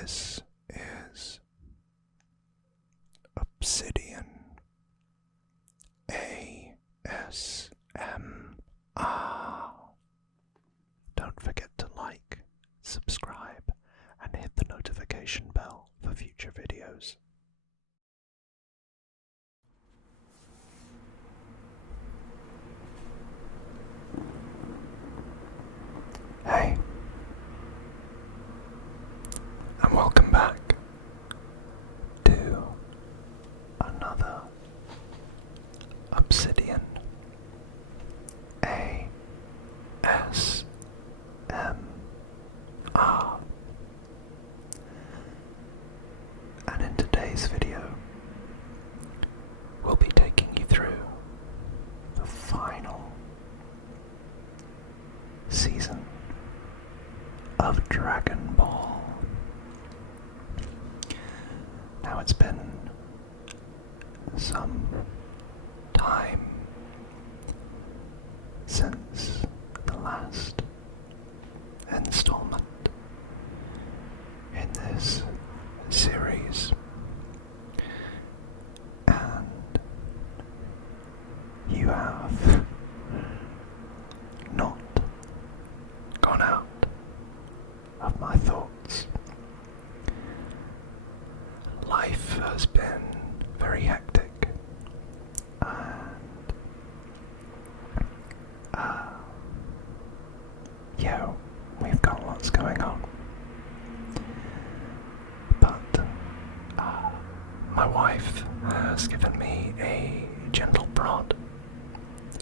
This is Obsidian ASMR. Don't forget to like, subscribe, and hit the notification bell for future videos. Hey, and welcome back to another Obsidian ASMR. And in today's video, we'll be taking you through the final season of Dragon Ball. Now it's been some time since the last installment in this series, and you have not gone out of my thoughts. Life has been very hectic, and yeah, we've got lots going on. But my wife has given me a gentle prod,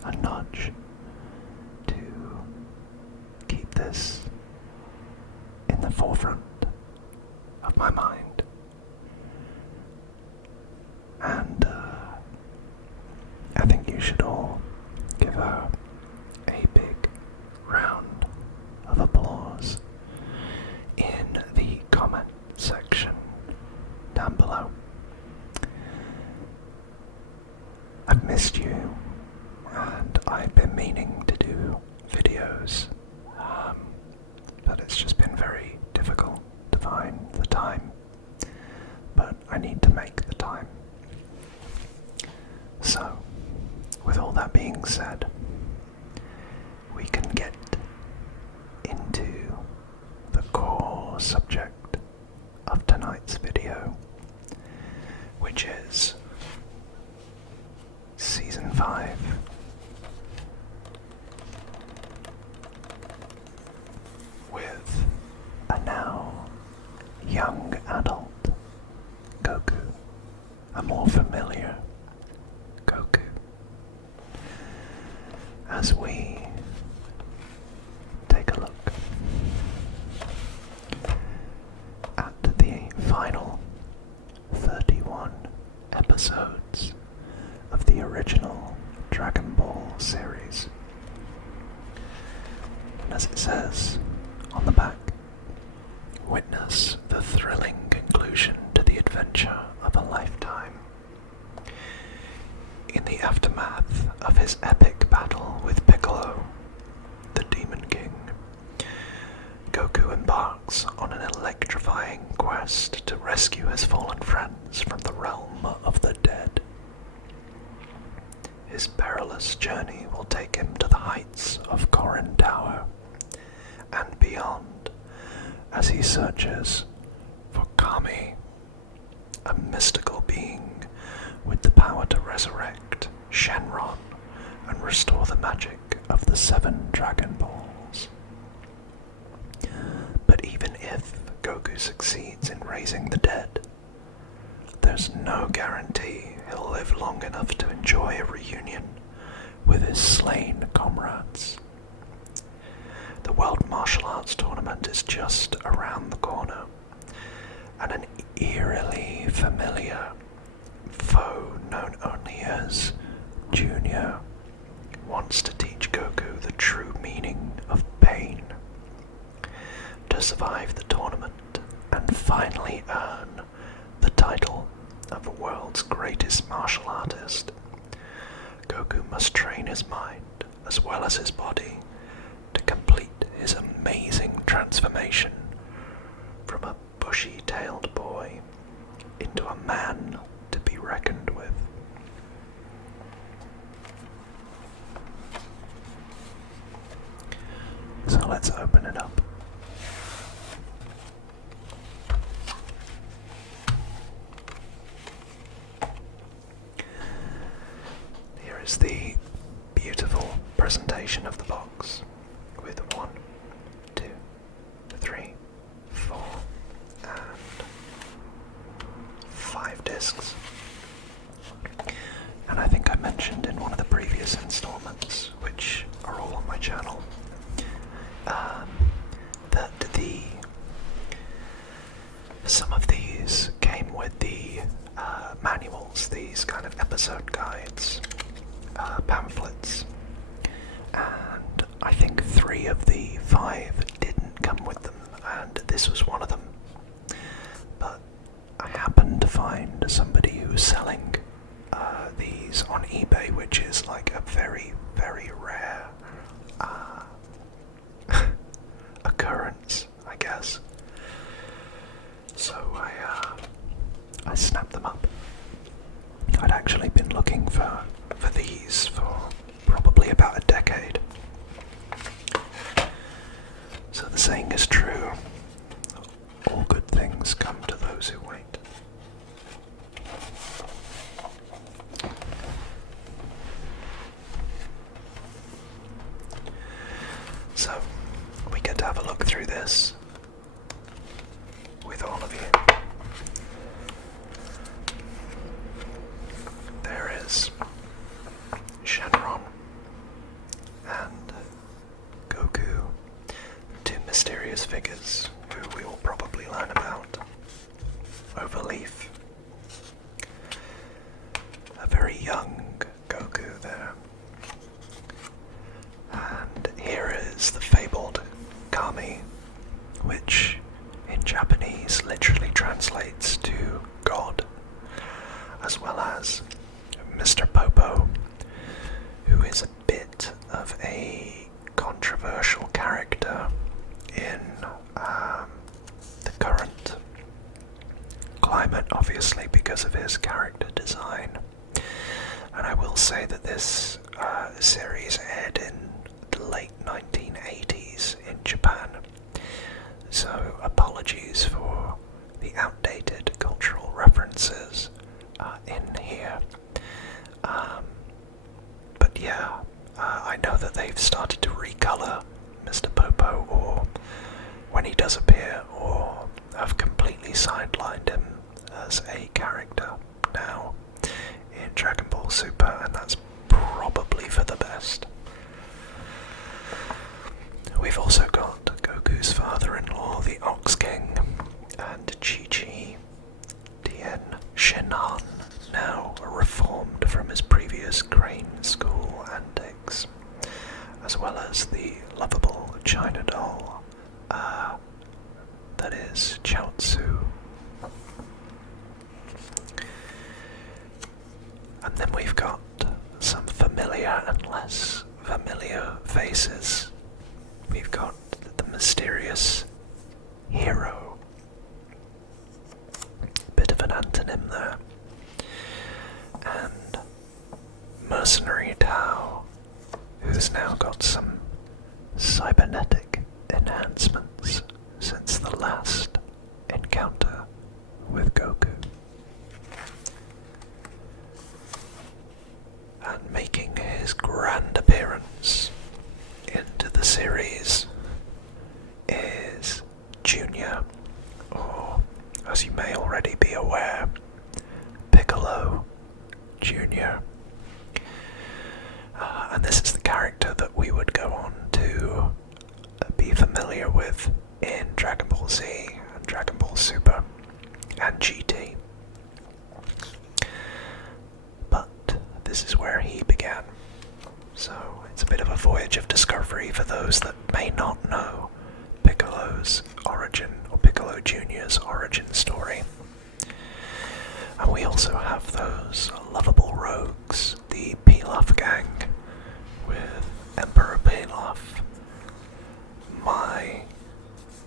a nudge, to keep this in the forefront of my mind. And I think you should all give her a big round of applause in the comment section down below. I've missed you, and I've been meaning to do videos, but it's just been very difficult to find the time. But I need to make the time. So, with all that being said, we can get into the core subject of tonight's video, which is Season 5. With a now young adult Goku, a more familiar Goku, as we take a look at the final 31 episodes of the original Dragon Ball series. And as it says on the back, witness the thrilling conclusion to the adventure of a lifetime. In the aftermath of his epic battle with Piccolo, the Demon King, Goku embarks on an electrifying quest to rescue his fallen friends from the realm of the dead. His perilous journey will take him to the heights of Korin Tower and beyond, as he searches for Kami, a mystical being with the power to resurrect Shenron and restore the magic of the 7 Dragon Balls. But even if Goku succeeds in raising the dead, there's no guarantee he'll live long enough to enjoy a reunion with his slain comrades. The World Martial Arts Tournament is just around the corner, and an eerily familiar foe known only as Junior wants to teach Goku the true meaning of pain. To survive the tournament and finally earn the title of the world's greatest martial artist, Goku must train his mind as well as his body to complete his amazing transformation from a bushy Now let's open it up. Here is the beautiful presentation of the box with 1, 2, 3, 4, and 5 discs. And I think I mentioned in one of the previous installments, which are all on my channel, that some of these came with the manuals, these kind of episode guides, pamphlets, and I think 3 of the 5 didn't come with them, and this was one of them. But I happened to find somebody who's selling these on eBay, which is like a very, very rare occurrence, I guess. So I snapped them up. I'd actually been looking for these for probably about a decade. So the saying is true, all good things come to those who wait. So, we get to have a look through this with all of you. There is Shenron and Goku, 2 mysterious figures who we will probably learn about. Overleaf, a very young Goku there. And here is the fabled Kami, which in Japanese literally translates to God, as well as Mr. Popo, who is a bit of a controversial character in the current climate, obviously because of his character design. And I will say that this series aired in the late 1980s in Japan, so apologies for the outdated cultural references in here. But yeah, I know that they've started to recolor Mr. Popo, or when he does appear, or have completely sidelined him as a character now in Dragon Ball Super, and that's probably for the best. We've also got Goku's father-in-law, the Ox King, and Chi-Chi, Tien Shinhan, now reformed from his previous crane school antics, as well as the lovable China doll, that is Chaozu. And then we've got some familiar and less familiar faces. We've got the mysterious hero, bit of an antonym there, and mercenary Tao, who's now got some cybernetic enhancements since the last encounter with Goku. And making his grand appearance into the series is Junior, or as you may already be aware, Piccolo Jr. And this is the character that we would go on to be familiar with in Dragon Ball Z and Dragon Ball Super and GT. But this is where he began. So it's a bit of a voyage of discovery for those that may not know Piccolo's origin, or Piccolo Jr.'s origin story. And we also have those lovable rogues, the Pilaf gang, with Emperor Pilaf, Mai,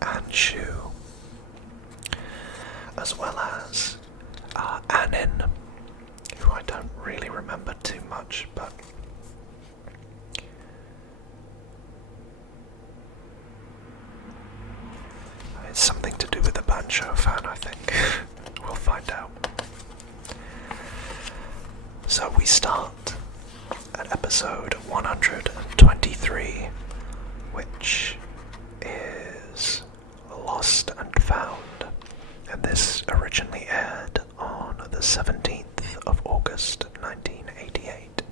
and Shu, as well as Anin, who I don't really remember too much, but It's something to do with the Banjo fan, I think. We'll find out. So we start at episode 123, which is Lost and Found, and this originally aired on the 17th of August 1988.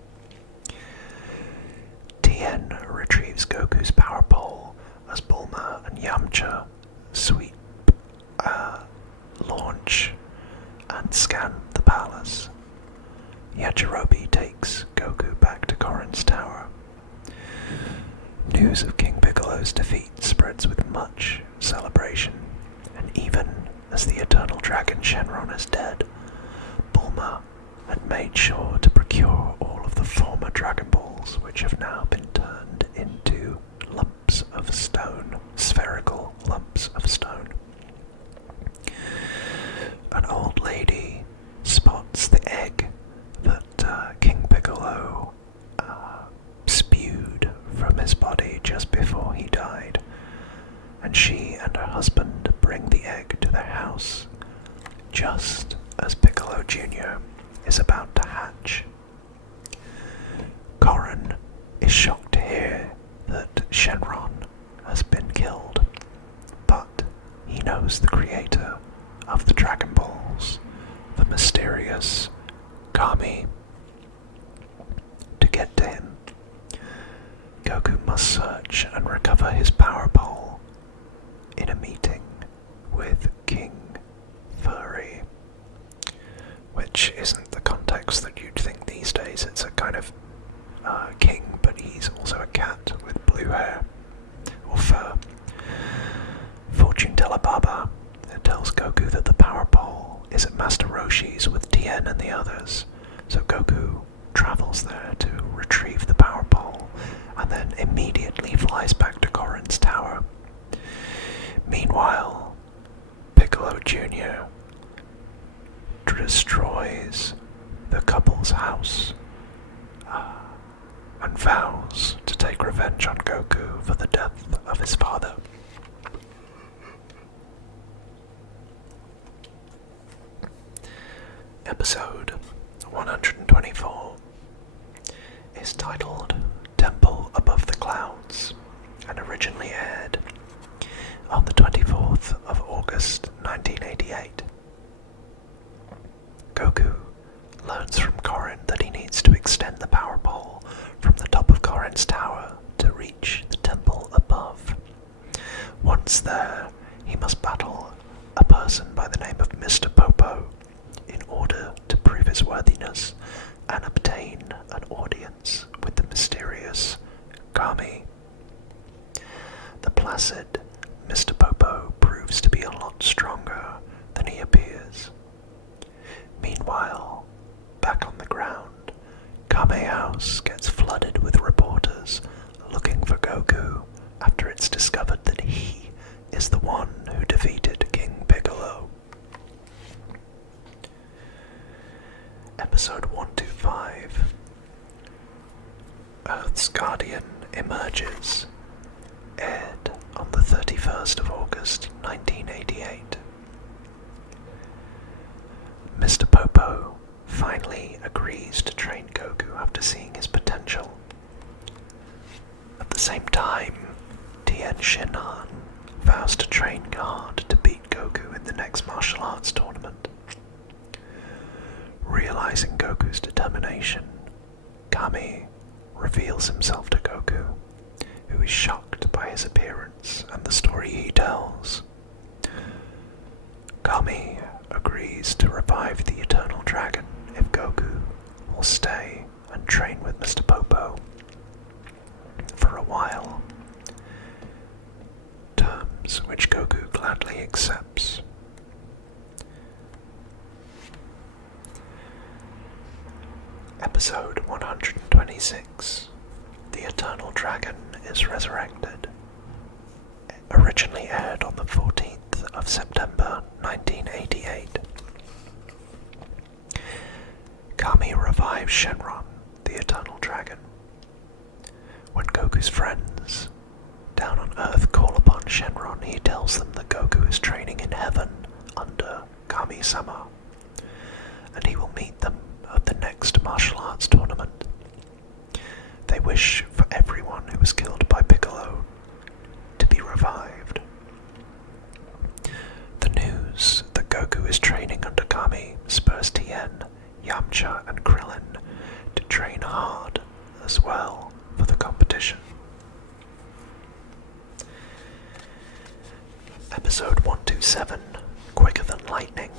Tien retrieves Goku's power pole as Bulma and Yamcha sweep, launch, and scan the palace. Yajirobe takes Goku back to Korin's tower. News of King Piccolo's defeat spreads with much celebration, and even as the eternal dragon Shenron is dead, Bulma had made sure to procure all of the former Dragon Balls, which have now been turned into lumps of stone, spherical lumps of stone. An old lady spots the egg that King Piccolo spewed from his body just before he died, and she and her husband bring the egg to their house just as Piccolo Jr. is about to hatch. Korin is shocked to hear that Shenron has been killed, but he knows the creator of the Dragon Balls, the mysterious Kami. To get to him, Goku must search and recover his power pole in a meeting with King Furry, which isn't the context that you'd think these days. It's a kind of king, but he's also a cat with blue hair or fur. Fortune teller Baba tells Goku that the power pole is at Master Roshi's with Tien and the others, so Goku travels there to retrieve the power pole and then immediately flies back to Korin's tower. Meanwhile, Piccolo Jr. destroys the couple's house and vows to take revenge on Goku for the death of his father. Episode 124 is titled Temple Above the Clouds and originally aired on the 24th of August 1988. Goku learns from Korin that he needs to extend the power pole from the top of Korin's tower to reach the temple above. Once there, he must battle a person by the name of Mr. Popo in order to prove his worthiness and obtain an audience with the mysterious Kami. The placid Mr. Popo proves to be a lot stronger than he appears. Meanwhile, back on the ground, Kame House gets flooded with reporters looking for Goku after it's discovered that he is the one who defeated King Piccolo. Episode 125. Earth's Guardian emerges, aired on the 31st of August 1988. Mr. Popo finally agrees to train Goku after seeing his potential. At the same time, Tien Shinhan vows to train hard to beat Goku in the next martial arts tournament. Realizing Goku's determination, Kami reveals himself to Goku, who is shocked by his appearance and the story he tells. Kami agrees to revive the Eternal Dragon if Goku will stay and train with Mr. Popo for a while, terms which Goku gladly accepts. Episode 126. The Eternal Dragon is Resurrected. Originally aired on the 14th of September 1988. Kami revives Shenron, the Eternal Dragon. When Goku's friends down on Earth call upon Shenron, he tells them that Goku is training in heaven under Kami-sama, and he will meet them at the next martial arts tournament. They wish for everyone who was killed by Piccolo to be revived. The news that Goku is training under Kami spurs Tien, Yamcha and Krillin to train hard as well for the competition. Episode 127, Quicker Than Lightning,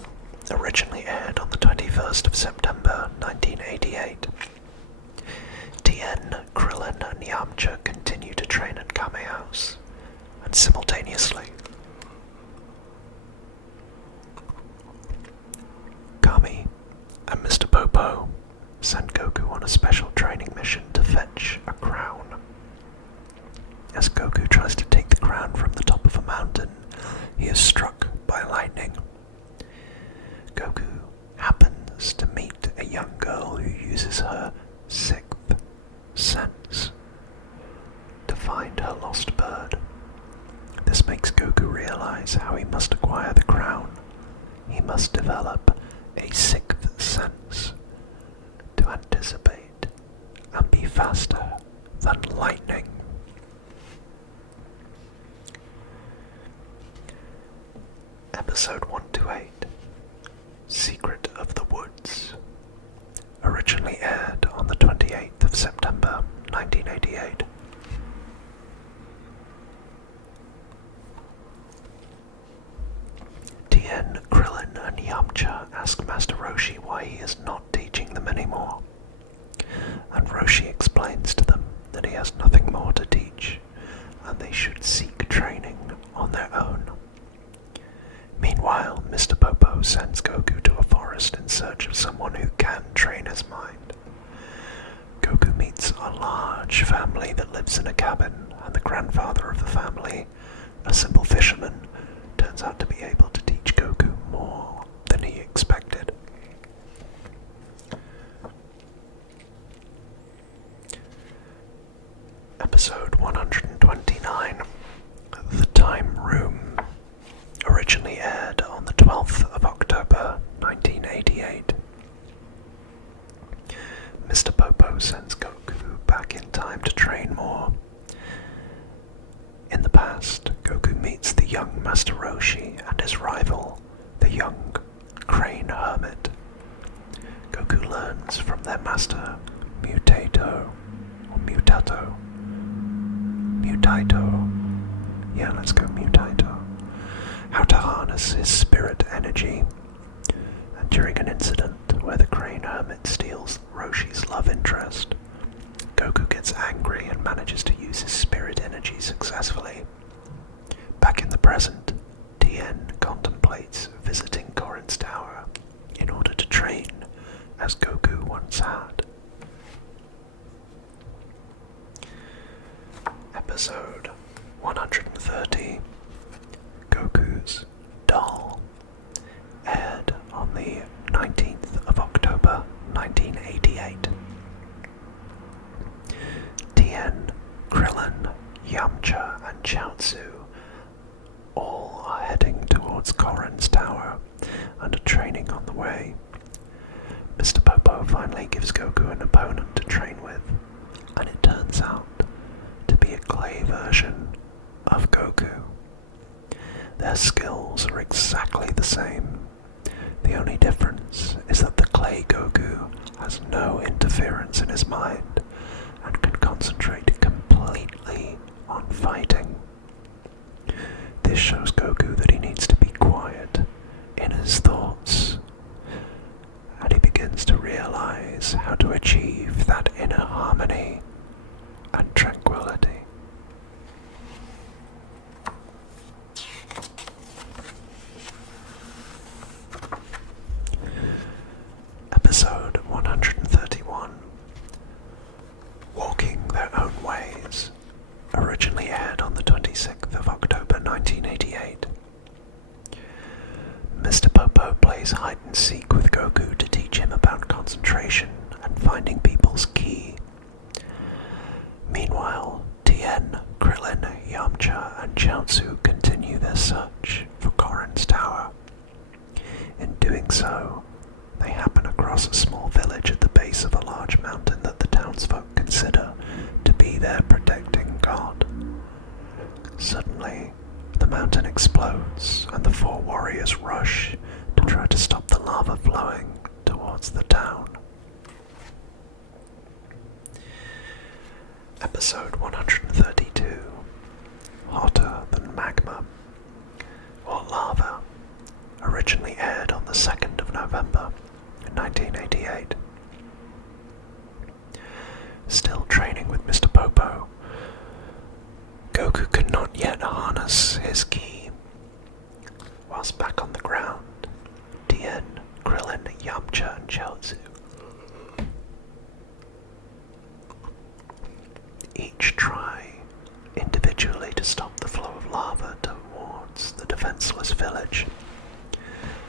originally aired on the 21st of September 1988. Tien, Krillin and Yamcha continue to train at Kame House, and simultaneously Kami and Mr. Popo send Goku on a special training mission to fetch a crown. As Goku tries to take the crown from the top of a mountain, he is struck by lightning. Goku happens to meet a young girl who uses her sixth sense to find her lost bird. This makes Goku realize how he must acquire the crown. He must develop a sixth sense to anticipate and be faster than lightning. Episode 128, Secret of the Woods, originally aired on the 28th of September 1988. Tien, Krillin and Yamcha ask Master Roshi why he is not teaching them anymore, and Roshi explains to them that he has nothing more to teach and they should seek training on their own. Meanwhile, Mr. Popo sends Goku to a forest in search of someone who can train his mind. Goku meets a large family that lives in a cabin, and the grandfather of the family, a simple fisherman, turns out to be able to teach Goku more than he expected. Episode 129, The Time Room, originally aired on the 12th of October 1988. Mr. Popo sends Goku back in time to train more. In the past, Goku meets the young Master Roshi and his rival, the young Crane Hermit. Goku learns from their master, Mutato. Yeah, let's go Mutato. How to harness his spirit energy. And during an incident where the Crane Hermit steals Roshi's love interest, Goku gets angry and manages to use his spirit energy successfully. Back in the present, Tien contemplates visiting Korin's tower in order to train as Goku once had. Episode 130, Goku's Doll, aired on the 19th of October 1988. Tien, Krillin, Yamcha and Chaozu all are heading towards Korin's tower and are training on the way. Mr. Popo finally gives Goku an opponent to train with, and it turns out to be a clay version of Goku. Their skills are exactly the same. The only difference is that the clay Goku has no interference in his mind and can concentrate completely on fighting. This shows Goku that he needs to be quiet in his thoughts, and he begins to realize how to achieve that inner harmony and tranquility. Episode 131, Walking Their Own Ways, originally aired on the 26th of October 1988. Mr. Popo plays hide and seek with Goku to teach him about concentration and finding people's ki. Meanwhile, Tien, Krillin, Yamcha and Chaozu continue their search for Corrin's tower. In doing so, they happen across a small village at the base of a large mountain that the townsfolk consider to be their protecting god. Suddenly, the mountain explodes and the four warriors rush to try to stop the lava flowing towards the town. Episode 132, Hotter Than Magma, or Lava, originally aired on the 2nd of November in 1988. Still training with Mr. Popo, Goku could not yet harness his ki. Whilst back on the ground, Tien, Krillin, Yamcha and Chaozu each try individually to stop the flow of lava towards the defenseless village.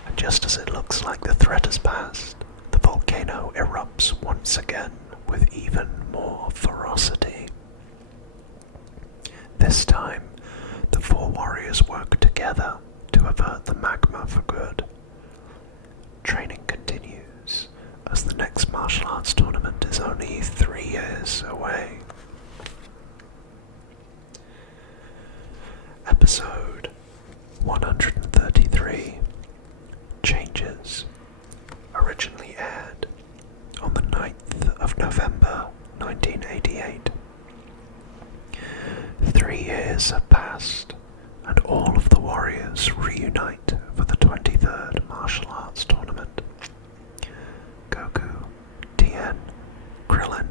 And just as it looks like the threat has passed, the volcano erupts once again with even more ferocity. This time, the four warriors work together to avert the magma for good. Training continues, as the next martial arts tournament is only 3 years away. Episode 133, Changes, originally aired on the 9th of November 1988. 3 years have passed, and all of the warriors reunite for the 23rd martial arts tournament. Goku, Tien, Krillin,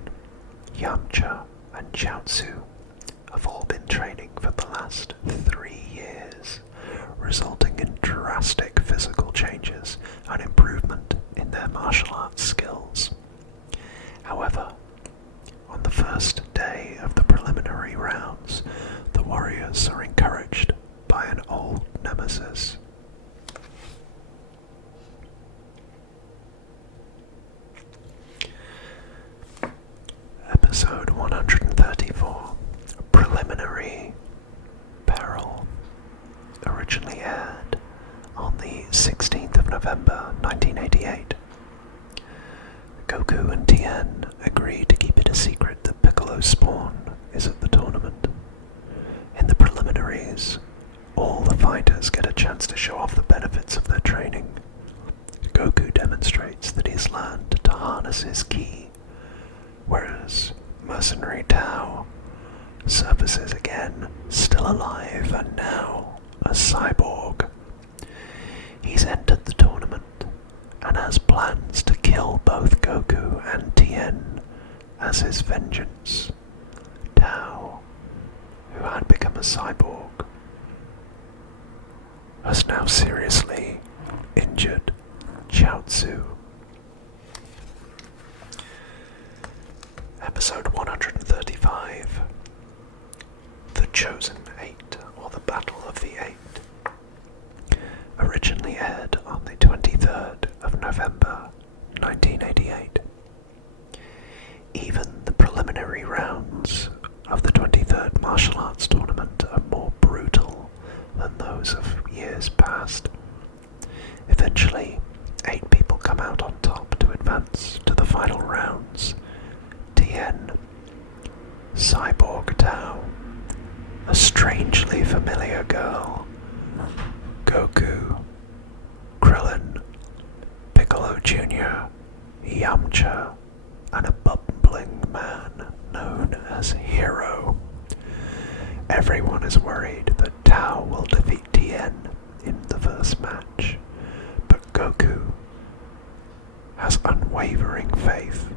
Yamcha, and Chaozu have all been training for the last 3 years, resulting in drastic physical changes and improvement in their martial arts skills. However, on the first day of the preliminary rounds, the warriors are encouraged by an old nemesis. Episode 134, Preliminary Peril, originally aired on the 16th of November 1988. Goku and Tien agree to keep it a secret that Piccolo's spawn is at the tournament. In the preliminaries, all the fighters get a chance to show off the benefits of their training. Goku demonstrates that he has learned to harness his ki, whereas Mercenary Tao surfaces again, still alive and now a cyborg. He's entered the tournament and has plans to kill both Goku and Tien as his vengeance. Tao, who had become a cyborg, has now seriously injured Chaozu. Episode 135, The Chosen Eight, or the Battle of the Eight, originally aired on the 23rd of November 1988. Even the preliminary rounds of the 23rd martial arts tournament are more brutal than those of years past. Eventually, 8 people come out on top to advance to the final rounds. Tien, Cyborg Tao, a strangely familiar girl, Goku, Krillin, Piccolo Jr, Yamcha, and a bumbling man known as Hero. Everyone is worried that Tao will defeat Tien in the first match, but Goku has unwavering faith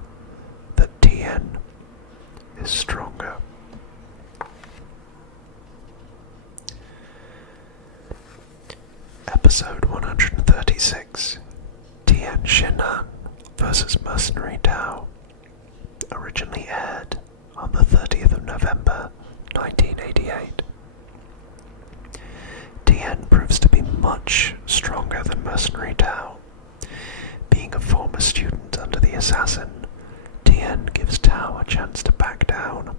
that Tien is stronger. Episode 136, Tien Shinhan vs. Mercenary Tao, originally aired on the 30th of November 1988. Tien proves to be much stronger than Mercenary Tao. Being a former student under the assassin, Tien gives Tao a chance to back down.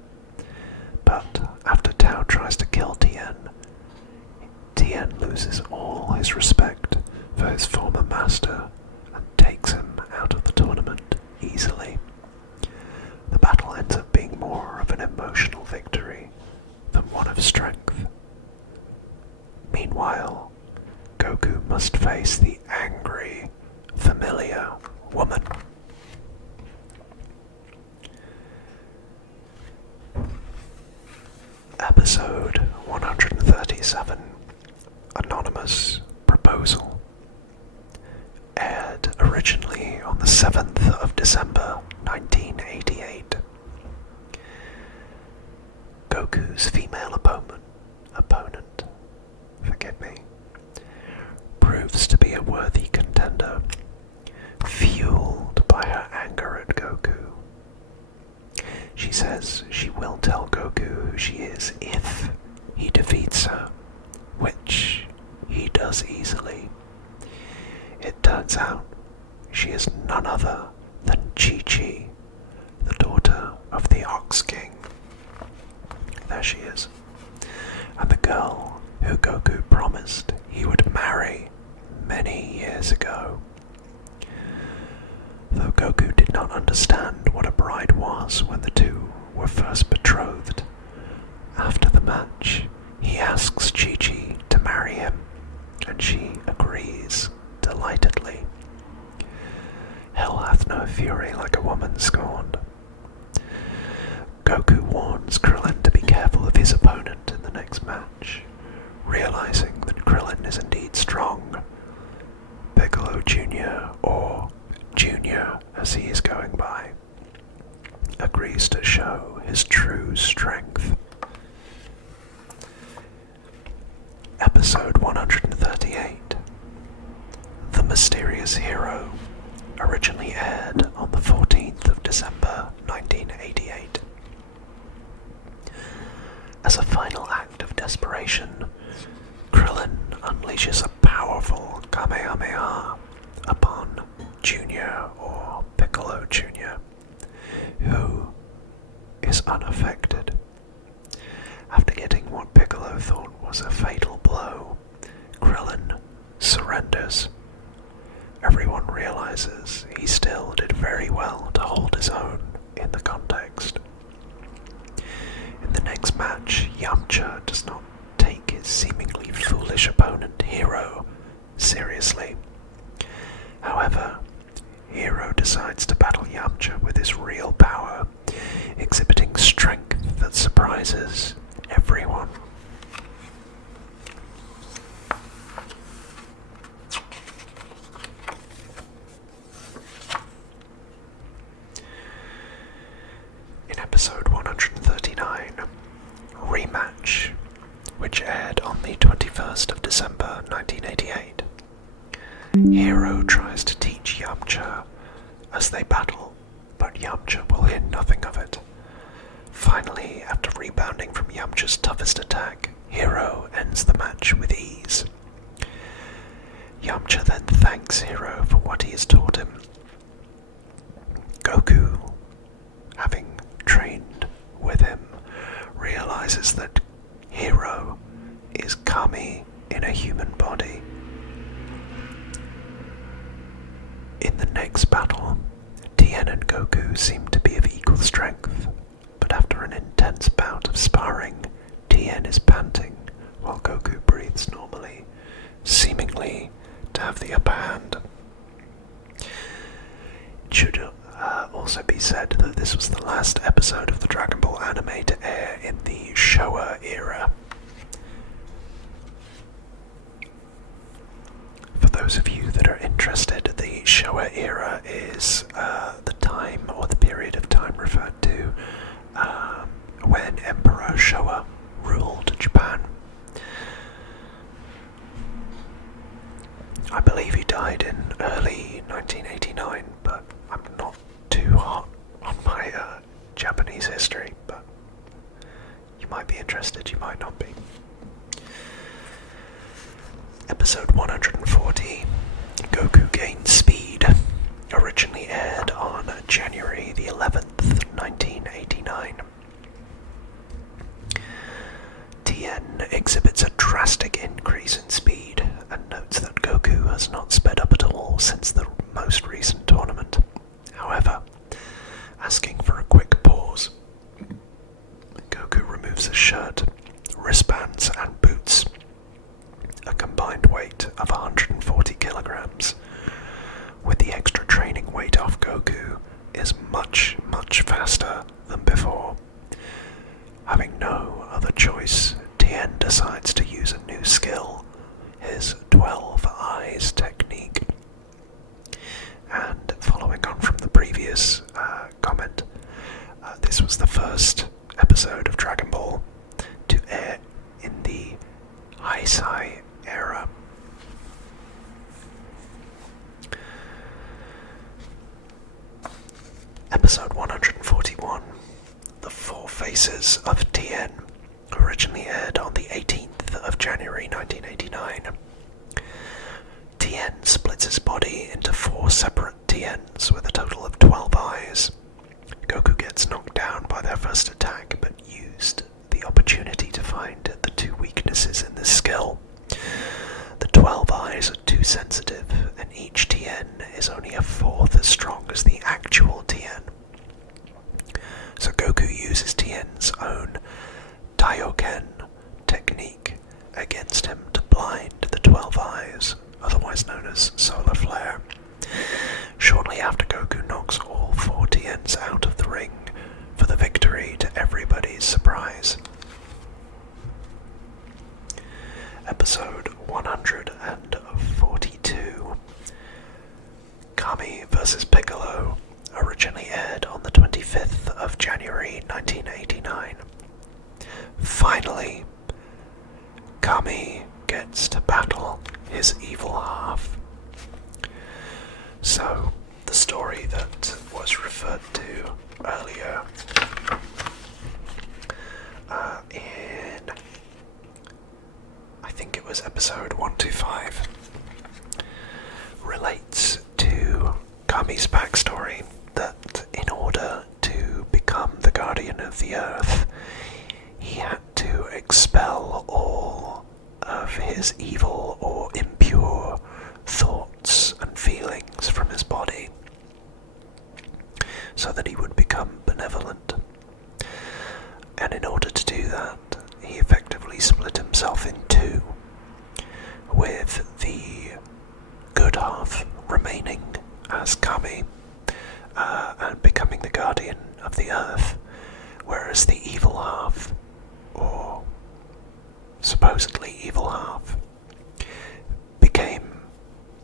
But after Tao tries to kill Tien, Tien loses all his respect for his former master and takes him out of the tournament easily. The battle ends up being more of an emotional victory than one of strength. Meanwhile, Goku must face the angry, familiar woman. Episode 137, Anonymous Proposal, aired originally on the 7th of December 1988. Goku's female opponent, proves to be a worthy contender, fueled by her anger at Goku. She says she will tell Goku who she is if he defeats her, which he does easily. It turns out she is none other than Chi-Chi, the daughter of the Ox King. There she is. And the girl who Goku promised he would marry many years ago. Though Goku did not understand what a bride was when the two were first betrothed, after the match, he asks Chi-Chi to marry him, and she agrees delightedly. Hell hath no fury like a woman scorned. Goku warns Krillin to be careful of his opponent in the next match, realizing that Krillin is indeed strong. Piccolo Jr, or Junior as he is going by, agrees to show his true strength. Episode 138, The Mysterious Hero, originally aired on the 14th of December 1988. As a final act of desperation, Krillin unleashes a powerful Kamehameha upon Junior, or Piccolo Jr, who is unaffected. After getting what Piccolo thought was a fatal blow, Krillin surrenders. Everyone realizes he still did very well to hold his own in the context. In the next match, Yamcha does not take his seemingly foolish opponent, Hero, seriously. However, Hero decides to battle Yamcha with his real power, exhibiting strength that surprises everyone. In episode 139, Rematch, which aired on the 21st of December 1988, Hero tries to teach Yamcha as they battle, but Yamcha will hear nothing of it. Finally, after rebounding from Yamcha's toughest attack, Hero ends the match with ease. Yamcha then thanks Hero for what he has taught him. Goku, having trained with him, realizes that Hero is Kami in a human body. In the next battle, Tien and Goku seem to be of equal strength, but after an intense bout of sparring, Tien is panting while Goku breathes normally, seemingly to have the upper hand. It should also be said that this was the last episode of the Dragon Ball anime to air in the Showa era. For those of you that are interested, the Showa era is the time or the period of time referred to when Emperor Showa ruled Japan. I believe he died in early 1989, but I'm not too hot on my Japanese history, but you might be interested, you might not be. Episode 140, Goku Gains Speed, originally aired on January the 11th, 1989. Tien exhibits a drastic increase increase in speed and notes that Goku has not sped up at all since the most recent tournament. However, asking for a quick pause, Goku removes his shirt, wristbands and boots, a combined weight of 140 kilograms. With the extra training weight off, Goku is much faster than before. Having no other choice, Tien decides to use a new skill, his 12 Eyes technique. And following on from the previous comment, this was the first episode of Dragon Ball to air in the Heisei era. Episode 141, The Four Faces of Tien, originally aired on the 18th of January 1989. Tien splits his body into 4 separate Tiens with a total of 12 eyes. Goku gets knocked down by their first attack, but used the opportunity to find the 2 weaknesses in this skill. The 12 eyes are too sensitive, and each Tien is only a fourth as strong as the actual Tien. So Goku uses Tien's own Daioken technique against him to blind the 12 eyes, otherwise known as Solar Flare. Shortly after, Goku knocks all 4 Tiens out of the ring for the victory, to everybody's surprise. Episode 142, Kami vs. Piccolo, originally aired on the 25th of January 1989. Finally, Kami gets to battle his evil half. So, the story that was referred to earlier in, I think it was episode 125, relates to Kami's backstory, that in order to become the Guardian of the Earth, he had to expel all of his evil or impure thoughts and feelings from his body, so that he would become benevolent. And in order to do that, he effectively split himself in 2, with the good half remaining as Kami and becoming the Guardian of the Earth, whereas the evil half, or supposedly evil half, became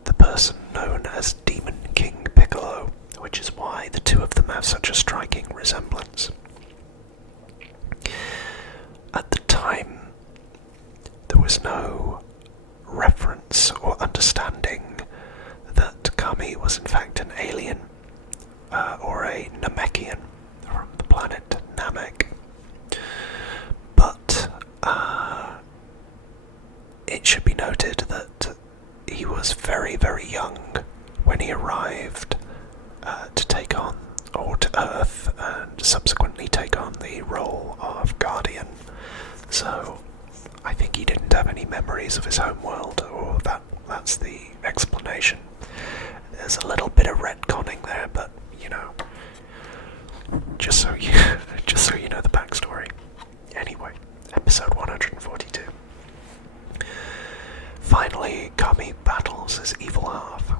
the person known as Demon King Piccolo, which is why the 2 of them have such a striking resemblance. At the time, there was no reference or understanding that Kami was in fact an alien, or a Namekian from the planet Namek. But it should be noted that he was very young when he arrived to take on, or to Earth, and subsequently take on the role of Guardian. So I think he didn't have any memories of his homeworld, or that's the explanation. There's a little bit of retconning there, but you know, just so you know the backstory. Anyway, episode 142. Finally, Kami battles his evil half.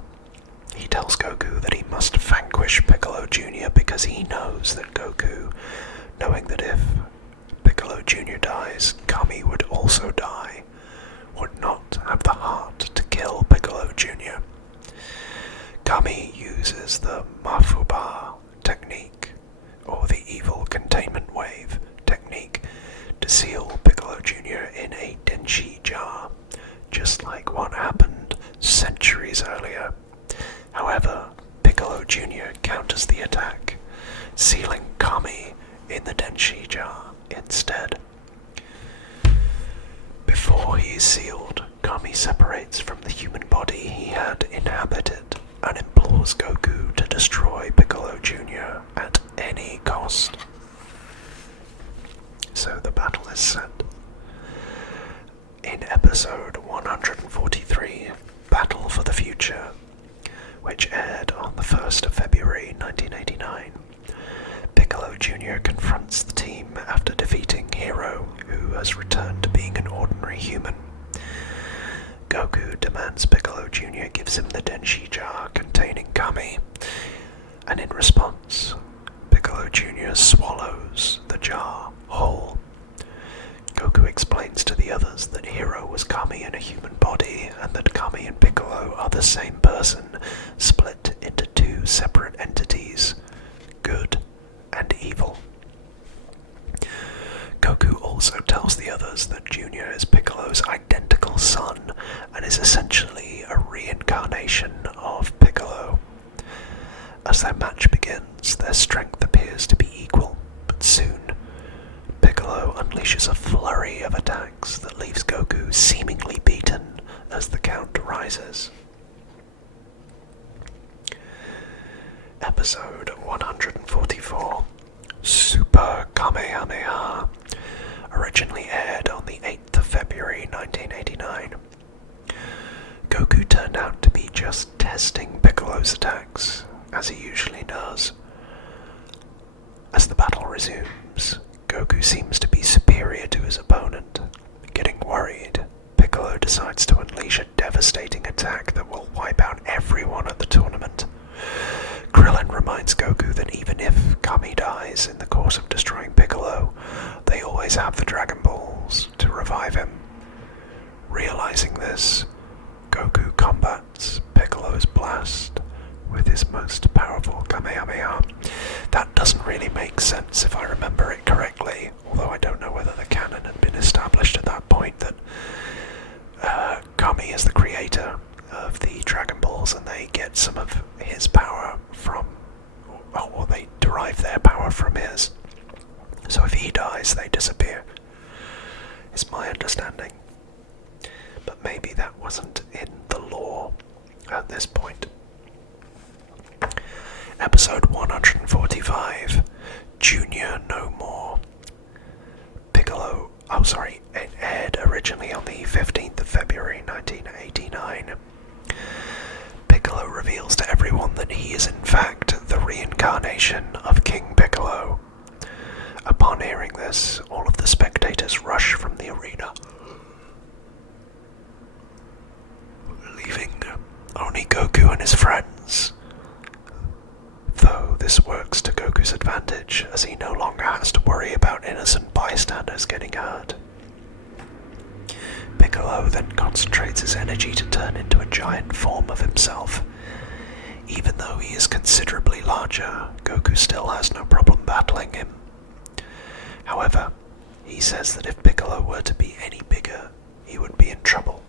He tells Goku that he must vanquish Piccolo Jr. because he knows that Goku, knowing that if Piccolo Jr. dies, Kami would also die, would not have the heart to kill Piccolo Jr. Kami uses the Mafuba technique, or the evil containment wave technique, to seal Piccolo Jr. in a Denshi jar, just like what happened centuries earlier. However, Piccolo Jr. counters the attack, sealing Kami in the Denshi jar instead. Before he is sealed, Kami separates from the human body he had inhabited and implores Goku to destroy Piccolo Jr. at any cost. So the battle is set. In episode 1 143, Battle for the Future, which aired on the 1st of February 1989. Piccolo Jr. confronts the team after defeating Hero, who has returned to being an ordinary human. Goku demands Piccolo Jr. gives him the Denshi jar containing Kami, and in response, Piccolo Jr. swallows the jar whole. Goku explains to the others that Hero was Kami in a human body, and that Kami and Piccolo are the same person, split into two separate entities, good and evil. Goku also tells the others that Junior is Piccolo's identical son, and is essentially a reincarnation of Piccolo. As their match begins, their strength appears to be equal, but soon Piccolo unleashes a flurry of attacks that leaves Goku seemingly beaten as the count rises. Episode 144, Super Kamehameha, originally aired on the 8th of February 1989. Goku turned out to be just testing Piccolo's attacks, as he usually does. As the battle resumes, Goku seems to be superior to his opponent. Getting worried, Piccolo decides to unleash a devastating attack that will wipe out everyone at the tournament. Krillin reminds Goku that even if Kami dies in the course of destroying Piccolo, they always have the Dragon Balls to revive him. Realizing this, Goku combats Piccolo's blast with his most powerful Kamehameha. That doesn't really make sense if I remember it correctly, although I don't know whether the canon had been established at that point that Kami is the creator of the Dragon Balls and they get some of his power from, or they derive their power from his. So if he dies, they disappear. It's my understanding. But maybe that wasn't in the lore at this point. Episode 145, Junior No More. It aired originally on the 15th of February 1989. Piccolo reveals to everyone that he is in fact the reincarnation of King Piccolo. Upon hearing this, all of the spectators rush from the arena, leaving only Goku and his friends. Though this works to Goku's advantage, as he no longer has to worry about innocent bystanders getting hurt. Piccolo then concentrates his energy to turn into a giant form of himself. Even though he is considerably larger, Goku still has no problem battling him. However, he says that if Piccolo were to be any bigger, he would be in trouble.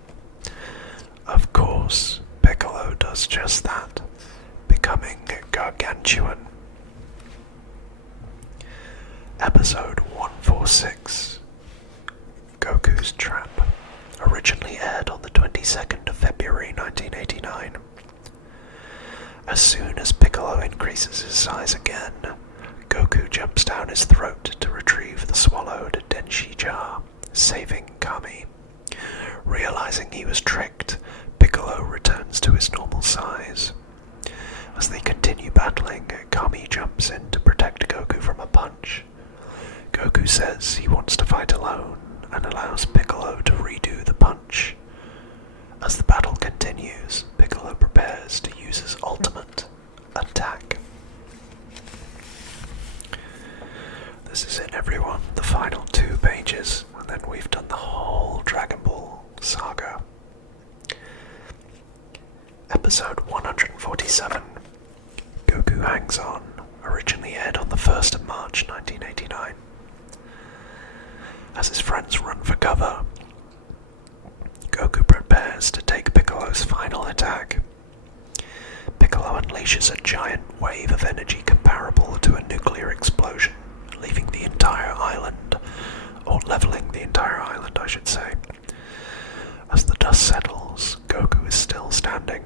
Of course, Piccolo does just that, becoming gargantuan. Episode 146, Goku's Trap, originally aired on the 22nd of February 1989. As soon as Piccolo increases his size again, Goku jumps down his throat to retrieve the swallowed Denshi jar, saving Kami. Realizing he was tricked, Piccolo returns to his normal size. As they continue battling, Kami jumps in to protect Goku from a punch. Goku says he wants to fight alone and allows Piccolo to redo the punch. As the battle continues, Piccolo prepares to use his ultimate attack. This is it, everyone, the final 2 pages, and then we've done the whole Dragon Ball saga. Episode 147, Goku Hangs On, originally aired on the 1st of March 1989. As his friends run for cover, Goku prepares to take Piccolo's final attack. Piccolo unleashes a giant wave of energy comparable to a nuclear explosion, leaving the entire island, or leveling the entire island, I should say. As the dust settles, Goku is still standing.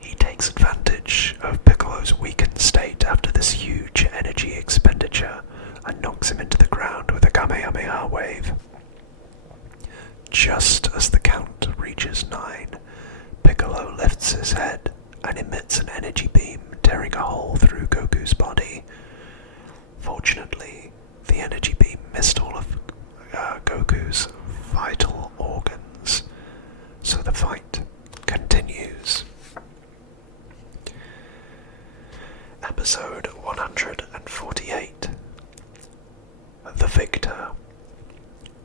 He takes advantage of Piccolo's weakened state after this huge energy expenditure and knocks him into the ground with a Kamehameha wave. Just as the count reaches 9, Piccolo lifts his head and emits an energy beam, tearing a hole through Goku's body. Fortunately, the energy beam missed all of Goku's vital organs, so the fight continues. Episode 148. The Victor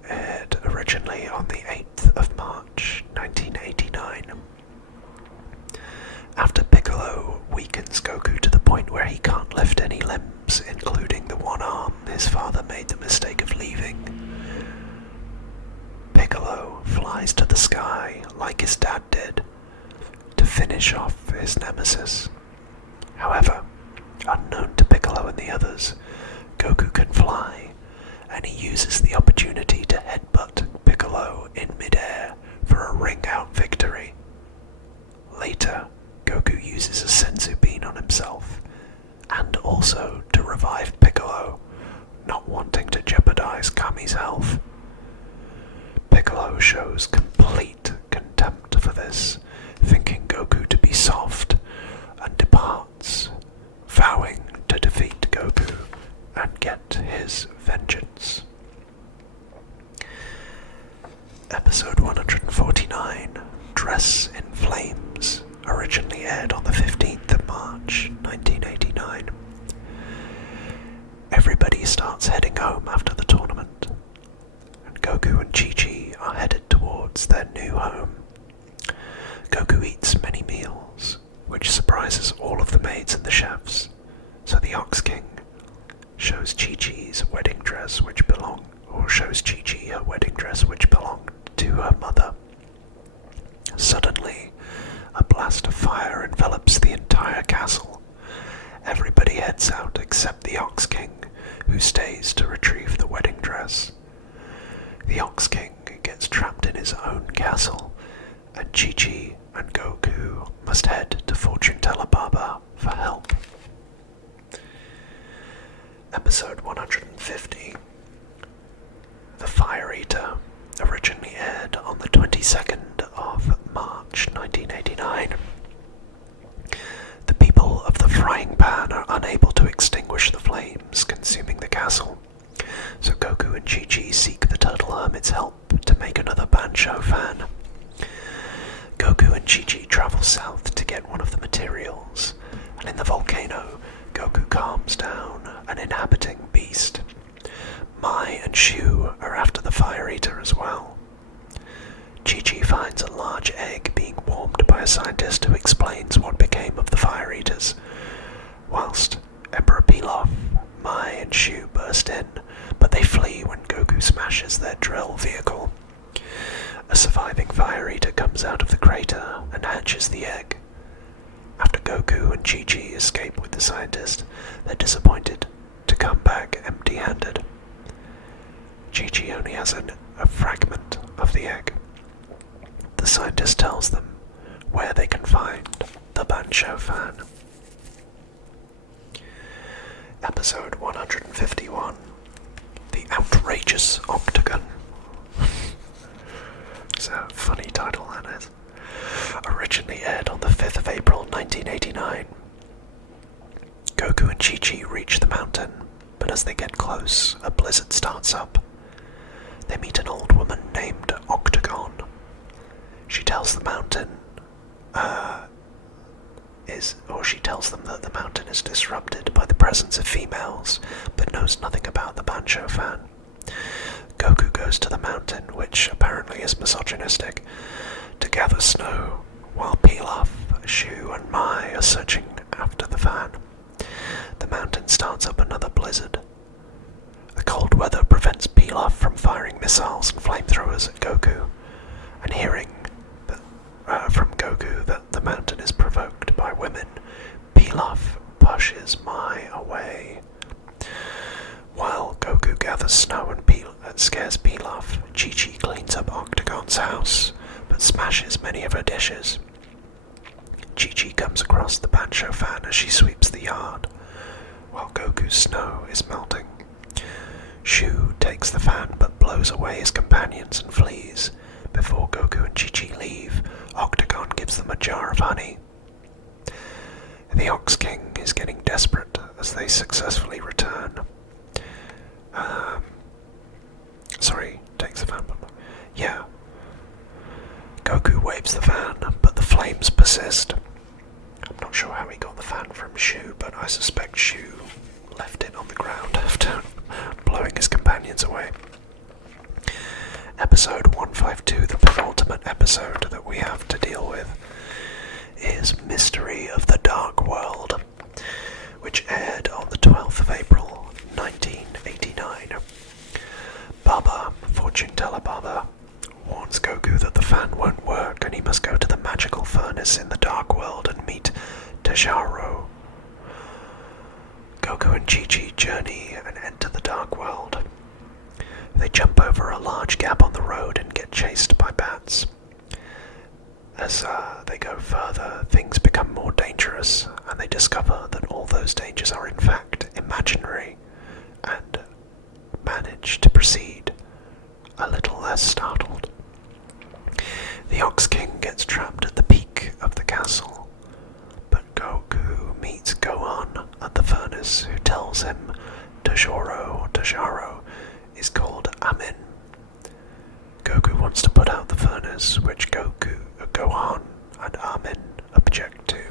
aired originally on the 8th of March 1989. After Piccolo weakens Goku to the point where he can't lift any limbs, including the one arm his father made the mistake of leaving, Piccolo flies to the sky like his dad did to finish off his nemesis. However, unknown to Piccolo and the others, Goku can fly, and he uses the opportunity to headbutt Piccolo in midair for a ring-out victory. Later, Goku uses a senzu bean on himself, and also to revive Piccolo, not wanting to jeopardize Kami's health. Piccolo shows complete contempt for this, thinking Goku to be soft, and departs, vowing to defeat Goku and get his vengeance. Episode 149, Dress in Flames, originally aired on the 15th of March 1989. Everybody starts heading home after the tournament, and Goku and Chi-Chi are headed towards their new home. Goku eats many meals, which surprises all of the maids and the chefs, so the Ox King shows Chi-Chi's wedding dress shows Chi-Chi her wedding dress which belonged to her mother. Suddenly, a blast of fire envelops the entire castle. Everybody heads out except the Ox King, who stays to retrieve the wedding dress. The Ox King gets trapped in his own castle, and Chi-Chi and Goku must head to Fortune Teller Baba for help. Episode 150. The Fire Eater, originally aired on the 22nd of March 1989. The people of the Frying Pan are unable to extinguish the flames consuming the castle, so Goku and Chi-Chi seek the Turtle Hermit's help to make another Bancho fan. Goku and Chi-Chi travel south to get one of the materials, and in the volcano, Goku calms down an inhabiting beast. Mai and Shu are after the Fire Eater as well. Chi-Chi finds a large egg being warmed by a scientist who explains what became of the Fire Eaters. Whilst Emperor Pilaf, Mai and Shu burst in, but they flee when Goku smashes their drill vehicle. A surviving Fire Eater comes out of the crater and hatches the egg. After Goku and Chi-Chi escape with the scientist, they're disappointed to come back empty-handed. Chi-Chi only has a fragment of the egg. The scientist tells them where they can find the Bancho fan. Episode 151. The Outrageous Octagon. It's a funny title, that is. Originally aired on the 5th of April 1989. Goku and Chi-Chi reach the mountain, but as they get close, a blizzard starts up. They meet an old woman named Octagon. She tells the mountain she tells them that the mountain is disrupted by the presence of females, but knows nothing about the Bancho fan. Goku goes to the mountain, which apparently is misogynistic, to gather snow, while Pilaf, Shu and Mai are searching after the fan. The mountain starts up another blizzard. The cold weather prevents Pilaf from firing missiles and flamethrowers at Goku, and hearing from Goku that the mountain is provoked by women, Pilaf pushes Mai away. While Goku gathers snow and scares Pilaf, Chi-Chi cleans up Octagon's house, but smashes many of her dishes. Chi-Chi comes across the Bancho fan as she sweeps the yard, while Goku's snow is melting. Shu takes the fan but blows away his companions and flees, before Goku and Chi-Chi leave, Octagon gives them a jar of honey. The Ox King is getting desperate as they successfully return. Takes the fan. Yeah. Goku waves the fan, but the flames persist. I'm not sure how he got the fan from Shu, but I suspect Shu left it on the ground after blowing his companions away. Episode 152, the penultimate episode that we have to deal with, is Mystery of the Dark World, which aired on the 12th of April, 1989. Baba, fortune teller Baba, warns Goku that the fan won't work and he must go to the magical furnace in the Dark World and meet Tajaro. Goku and Chi-Chi journey and enter the Dark World. They jump over a large gap on the road and get chased by bats. As they go further, things become more dangerous, and they discover that all those dangers are in fact imaginary, and manage to proceed a little less startled. The Ox King gets trapped at the peak of the castle, but Goku meets Gohan at the furnace, who tells him Tajaro is called Amin. Goku wants to put out the furnace, which Gohan and Amin object to.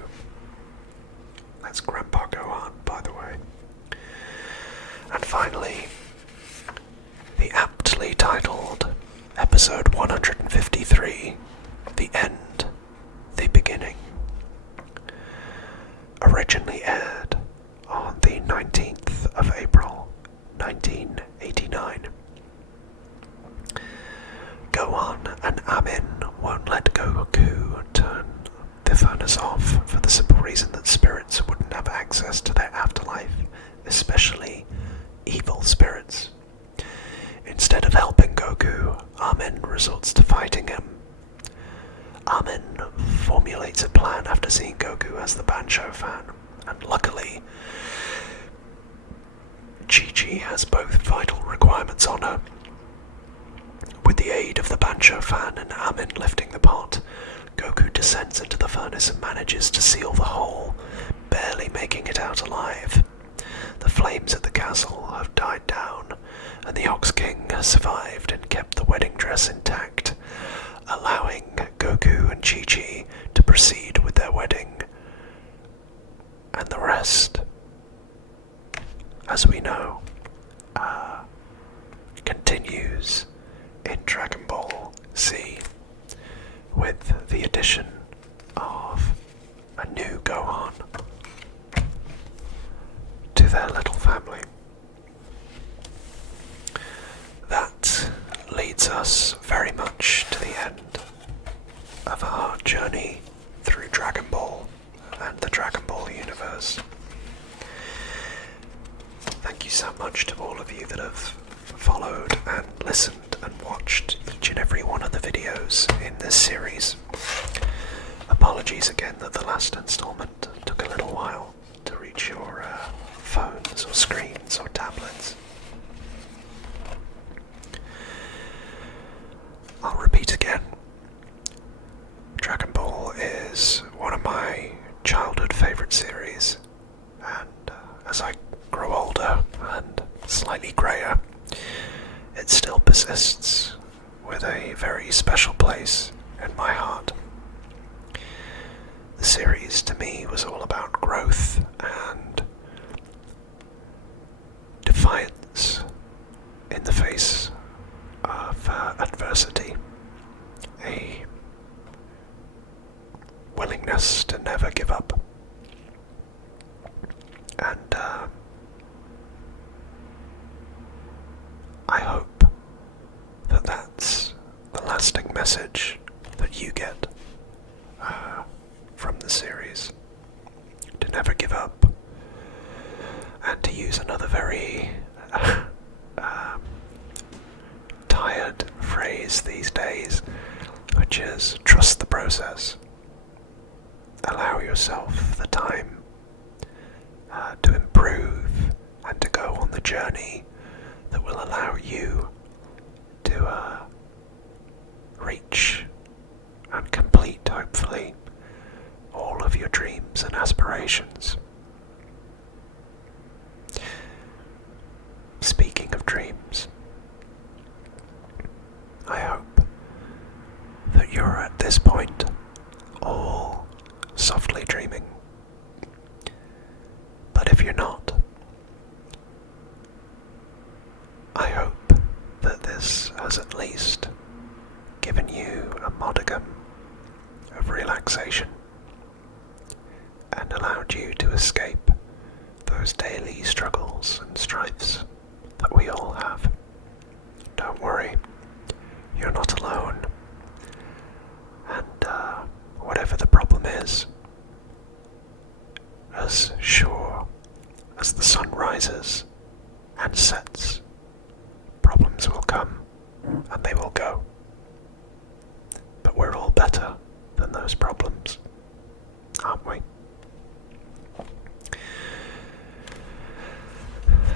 That's Grandpa Gohan, by the way. And finally, the aptly titled episode 153, The End, The Beginning, originally aired on the 19th of April, 1989. Gohan and Amin won't let Goku turn the furnace off for the simple reason that spirits wouldn't have access to their afterlife, especially evil spirits. Instead of helping Goku, Amin resorts to fighting him. Amin formulates a plan after seeing Goku as the Bancho fan, and luckily, Chi-Chi has both vital requirements on her. With the aid of the Bancho fan and Amin lifting the pot, Goku descends into the furnace and manages to seal the hole, barely making it out alive. The flames at the castle have died down, and the Ox King has survived and kept the wedding dress intact, allowing Goku and Chi-Chi to proceed with their wedding. And the rest, as we know, continues in Dragon Ball Z, with the addition of a new Gohan to their little family. That leads us very much to the end of our journey through Dragon Ball and the Dragon Ball universe. Thank you so much to all of you that have followed and listened and watched each and every one of the videos in this series. Apologies again that the last installment took a little while to reach your phones or screens or tablets. I'll repeat again. Dragon Ball is one of my childhood favourite series, and as I grow older and slightly greyer, it still persists with a very special place in my heart. The series to me was all about growth and defiance in the face of adversity, a willingness to never give up, and I hope that that's the lasting message that you get from the series, to never give up, and to use another very tired phrase these days, which is trust the process. Allow yourself the time to improve and to go on the journey that will allow you to reach and complete, hopefully, all of your dreams and aspirations. Speaking of dreams, I hope that you're at this point all softly dreaming. But if you're not, I hope that this has at least given you a modicum of relaxation and allowed you to escape those daily struggles and strifes that we all have. Don't worry, you're not alone. And whatever the problem is, as sure as the sun rises and sets, problems will come and they will go. But we're all better than those problems, aren't we?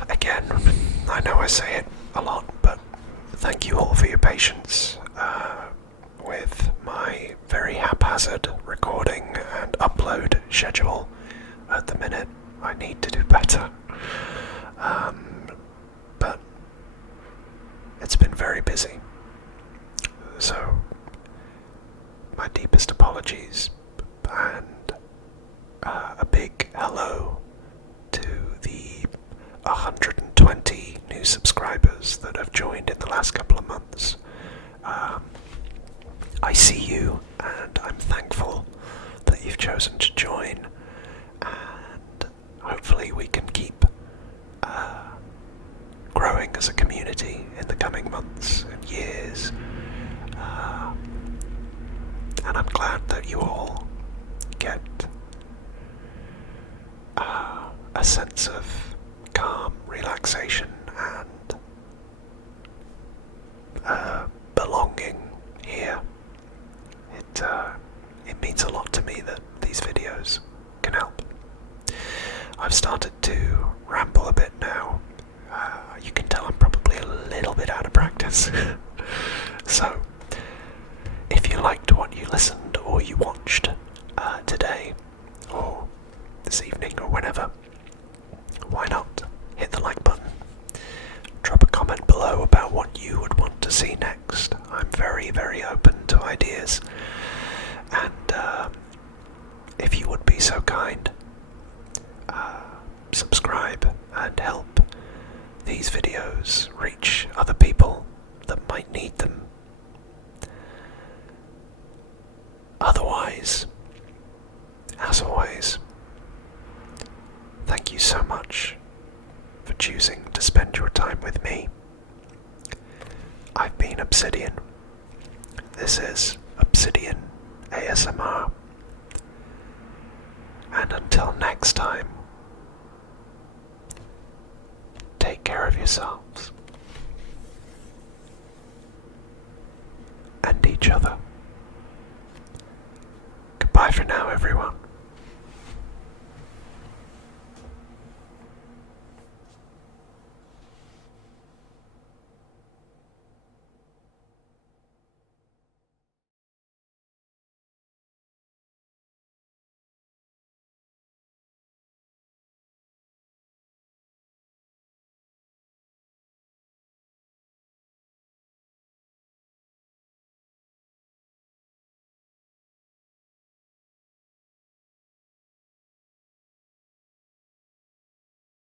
Again, I know I say it a lot, but thank you all for your patience with my very haphazard recording and upload schedule at the minute. I need to do better. But it's been very busy. So, my deepest apologies and a big hello to the 120 new subscribers that have joined in the last couple of months. I see you and I'm thankful that you've chosen to join, and hopefully we can keep growing as a community in the coming months and years. And I'm glad that you all get a sense of calm, relaxation, and belonging here. It means a lot to me that these videos can help. I've started to ramble a bit now. You can tell I'm probably a little bit out of practice. So, if you liked what you listened or you watched today, or this evening, or whenever, why not hit the like button? Drop a comment below about what you would want to see next. I'm very, very open to ideas. And if you would be so kind, subscribe and help these videos reach other people that might need them. Otherwise, as always, thank you so much for choosing to spend your time with me. I've been Obsidian. This is Obsidian ASMR. And until next time, take care of yourselves and each other. Goodbye for now, everyone.